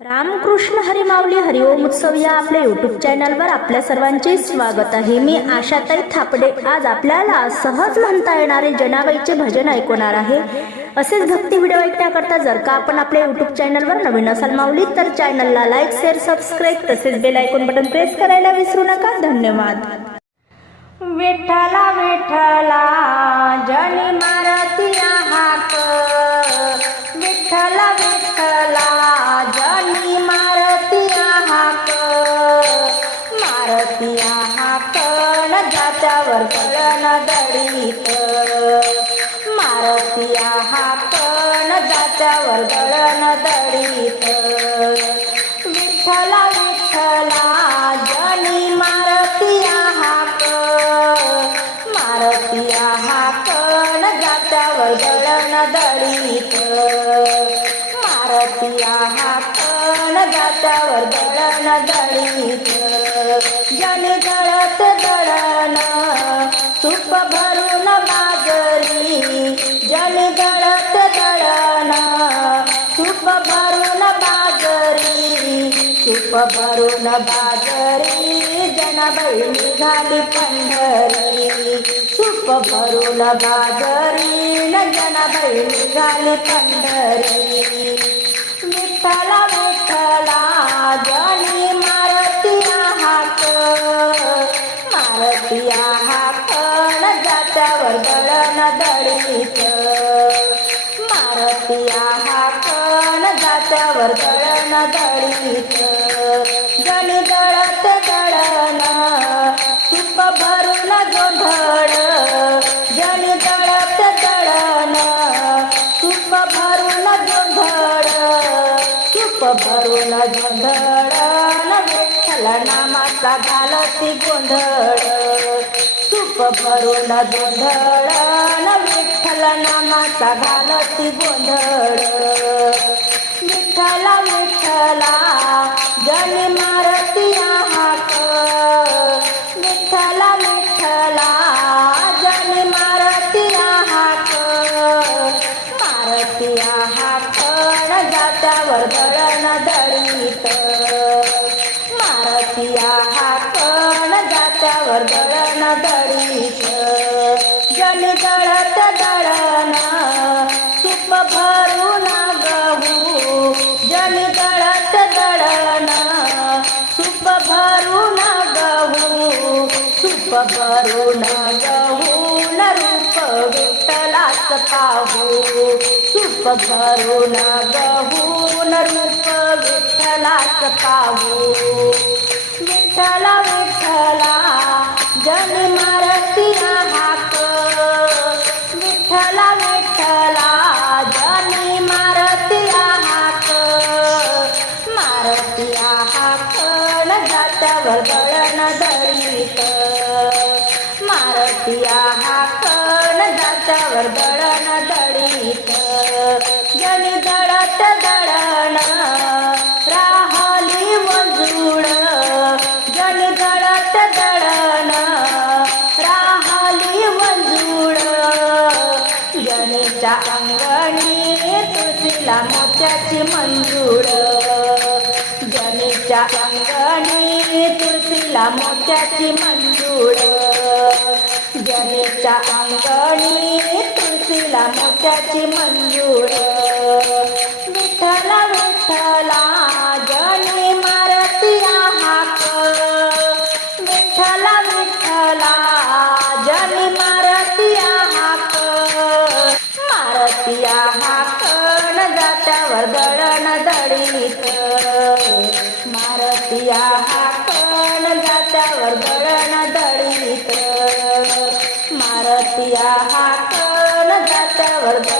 रामकृष्ण हरिमावली हरिओम उत्सव या आपल्या युट्यूब चॅनलवर आपल्या सर्वांचे स्वागत आहे. मी आशाताई थापडे. आज आपल्याला सहज म्हणता येणारे जनाबाईचे भजन ऐकवणार आहे. असेच भक्ती व्हिडिओ ऐकण्याकरता जर का आपण आपल्या युट्यूब चॅनलवर नवीन असाल माऊली तर चॅनलला लाईक शेअर सबस्क्राईब तसेच बेल ऐकून बटन प्रेस करायला विसरू नका. धन्यवाद. विठ्ठला विठ्ठला जनी मारती मारती हाक जात्यावर कळण दळीत. मारती हाक जात्यावर दळण दळीत. विठ्ठला विठ्ठला जनी मारती हात. मारती हाक जात्यावर दळण दळीत. मारती हाक जात्यावर दळण दळीत. जनी जळत जळाला सुप भरून बाजरी जनी जळत जळाला सुप भरून बाजरी सुप भरून बाजरी जनाबाई निघाली पंढरी. सुप भरून बाजरी न जनाबाई निघाली पंढरी. विठ्ठला विठ्ठला दळीत मारती हाक जात्यावर दळण दळीत जनी दळत दळण सुप भरून गोंधळ जनी दळत दळण सुप भरून गोंधळ सुप भरून गोंधळ विठ्ठल नामाचा घालती गोंधळ. भरून गोंधळ न विठ्ठल नामाचा घालती गोंधळ. विठ्ठला विठ्ठला जनी मारती हाक विठ्ठला विठ्ठला जनी मारती हाक मारती हाक न जात्यावर दळण दळीत. मारती हाक न दळण दळीत जनी दळत दळण सुप भरून गहू जनी दळत दळण सुप भरून गहू सुप भरून गहू न रूप विठ्ठलाच पाहू. सुप भरून गहू न रूप विठ्ठलाच पाहू. विठ्ठला मारती हाक न जात्यावर दळण दळीत. जनी दळत दळण राहली वजूड जनी दळत दळण राहली वजूड जणीच्या अंगणी तुळशीला मोत्याची मंजूळ जणीच्या अंगणी तुझीला मोत्याची मंजूळ जनीच्या अंगणी तुळशीला मोत्याची मंजूर विठ्ठला विठ्ठला जनी मारती हाक विठ्ठला विठ्ठला जनी मारती हाक मारती हाक न जात्यावर दळण दळीत. मारती दळीत